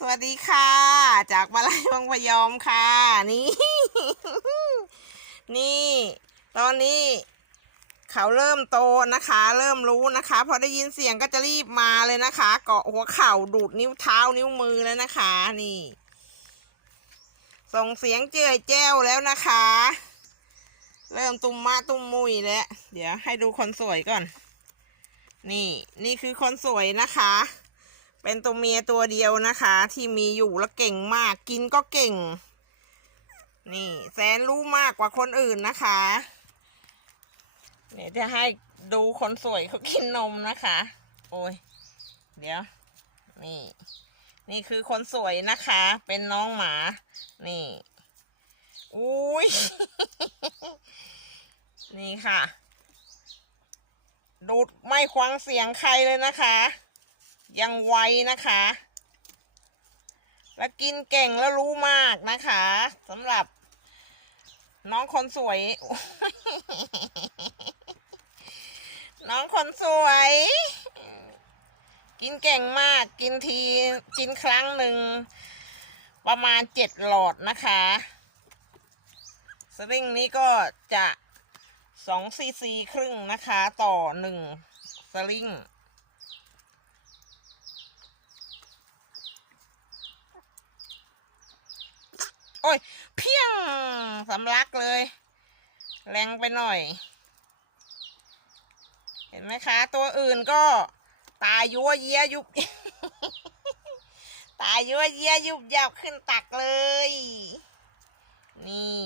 สวัสดีค่ะ จากมาลายวงพยอมค่ะ นี่ นี่ ตอนนี้ เขาเริ่มโตนะคะ เริ่มรู้นะคะ พอได้ยินเสียงก็จะรีบมาเลยนะคะ เกาะหัวเข่าดูดนิ้วเท้านิ้วมือแล้วนะคะ นี่ ส่งเสียงเจือยแจ้วแล้วนะคะ เริ่มตุ้มมะตุ้มมุยแล้ว เดี๋ยวให้ดูคนสวยก่อน นี่ นี่คือคนสวยนะคะ เป็นตัวเมียตัวเดียวนะคะ ที่มีอยู่แล้วเก่งมาก กินก็เก่ง นี่แสนรู้มากกว่าคนอื่นนะคะเดี๋ยวจะให้ดูคนสวยเขากินนมนะคะ โอ้ย เดี๋ยว นี่ นี่คือคนสวยนะคะ เป็นน้องหมา นี่ อุ้ย นี่ค่ะ ดูดไม่ควังเสียงใครเลยนะคะ ยังไวนะคะ แล้วกินเก่งแล้วรู้มากนะคะสำหรับ น้องคนสวย น้องคนสวย กินเก่งมากกินทีกินครั้งหนึ่ง ประมาณเจ็ดหลอดนะคะสลิงนี้ก็จะสองซีซีครึ่งนะคะ ต่อหนึ่งสลิง อ้ย เพียงสำลักเลย แรงไปหน่อย เห็นไหมคะ ตัวอื่นก็ตายัวเยียยุบ ตายัวเยียยุบยับขึ้นตักเลย นี่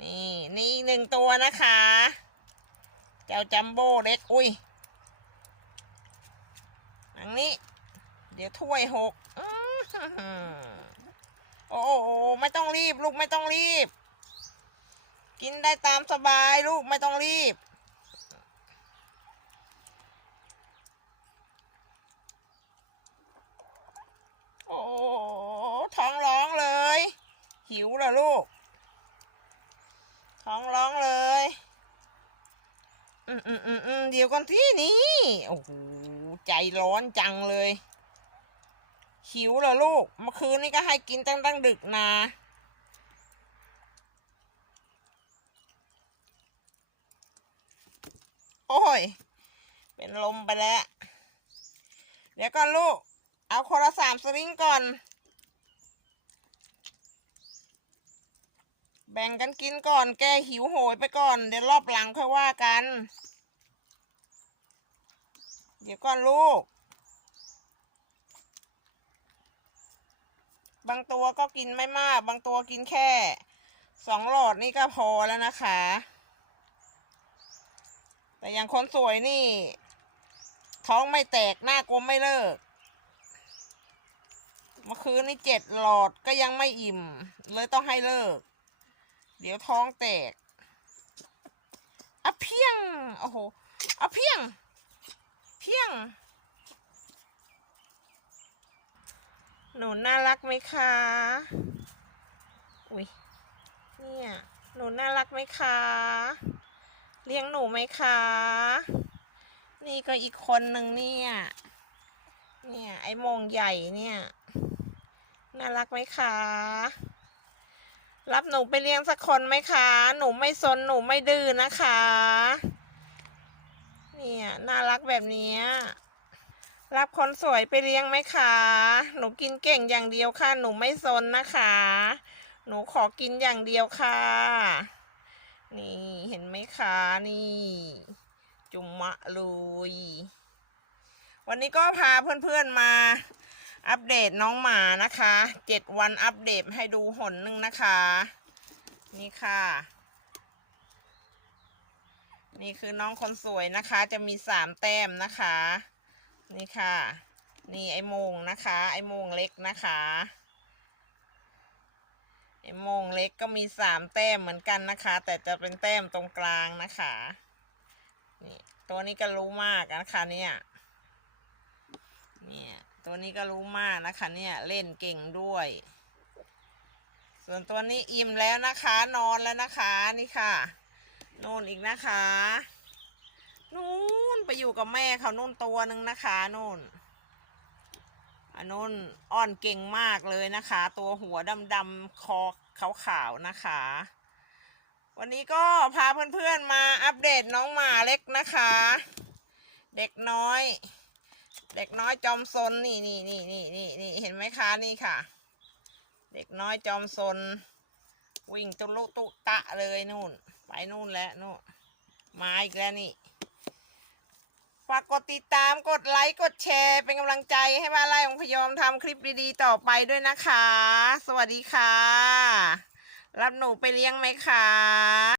นี่ นี่หนึ่งตัวนะคะ เจ้าจัมโบ้เล็ก อุ้ยอันนี้ เดี๋ยวถ้วยหกอ โอ้โหไม่ต้องรีบลูกไม่ต้องรีบ กินได้ตามสบายลูกไม่ต้องรีบ โอ้ท้องร้องเลย หิวเหรอลูก ท้องร้องเลย อืมอืมอืมอืมเดี๋ยวก่อนที่นี่ โอ้โหใจร้อนจังเลย หิวเหรอลูก เมื่อคืนนี้ก็ให้กินตั้งตั้งดึกนะ โอ้ย เป็นลมไปแล้ว เดี๋ยวก่อนลูก เอาคนละสามสลิงก่อน แบ่งกันกินก่อน แกหิวโหยไปก่อน เดี๋ยวรอบหลังค่อยว่ากัน เดี๋ยวก่อนลูก บางตัวก็กินไม่มาก บางตัวกินแค่สองหลอดนี่ก็พอแล้วนะคะ แต่อย่างคนสวยนี่ ท้องไม่แตกหน้ากลมไม่เลิก เมื่อคืนนี่เจ็ดหลอดก็ยังไม่อิ่ม เลยต้องให้เลิก เดี๋ยวท้องแตกอะเพียง โอ้โหอะเพียง เพียง หนูน่ารักไหมคะ อุ้ย เนี่ย หนูน่ารักไหมคะ เลี้ยงหนูไหมคะ นี่ก็อีกคนหนึ่งเนี่ย เนี่ย ไอ้มงใหญ่เนี่ย น่ารักไหมคะ รับหนูไปเลี้ยงสักคนไหมคะ หนูไม่ซนหนูไม่ดื้อนะคะ เนี่ย น่ารักแบบนี้ รับคนสวยไปเลี้ยงไหมคะ หนูกินเก่งอย่างเดียวค่ะ หนูไม่ซนนะคะ หนูขอกินอย่างเดียวค่ะ นี่เห็นไหมคะนี่ จุมมะเลยวันนี้ก็พาเพื่อนๆมาอัปเดตน้องหมานะคะเจ็ดวันอัปเดตให้ดูหนหนึ่งนะคะ นี่ค่ะ นี่คือน้องคนสวยนะคะ จะมีสามแต้มนะคะ นี่ค่ะ นี่ไอ้โมงนะคะ ไอ้โมงเล็กนะคะ ไอ้โมงเล็กก็มีสามแต้มเหมือนกันนะคะ แต่จะเป็นแต้มตรงกลางนะคะ นี่ตัวนี้ก็รู้มากนะคะเนี่ยเนี่ยตัวนี้ก็รู้มากนะคะเนี่ยเล่นเก่งด้วย ส่วนตัวนี้อิ่มแล้วนะคะ นอนแล้วนะคะนี่ค่ะนู่นอีกนะคะนู่น ไปอยู่กับแม่เขานู่นตัวหนึ่งนะคะนู่นอันนู้นอ่อนเก่งมากเลยนะคะ ตัวหัวดำๆคอขาวๆนะคะ วันนี้ก็พาเพื่อนๆมาอัปเดตน้องหมาเล็กนะคะ เด็กน้อย เด็กน้อยจอมซนนี่นี่นี่นี่นี่นี่เห็นไหมคะนี่ค่ะ เด็กน้อยจอมซน วิ่งตุลุตุตะเลยนู่น ไปนู่นแล้วนู่นมาอีกแล้วนี่ ฝากกดติดตามกดไลค์ กดแชร์ เป็นกำลังใจให้บ้านไร่ของพยอมทำคลิปดีๆ ต่อไปด้วยนะคะ สวัสดีค่ะ รับหนูไปเลี้ยงไหมคะ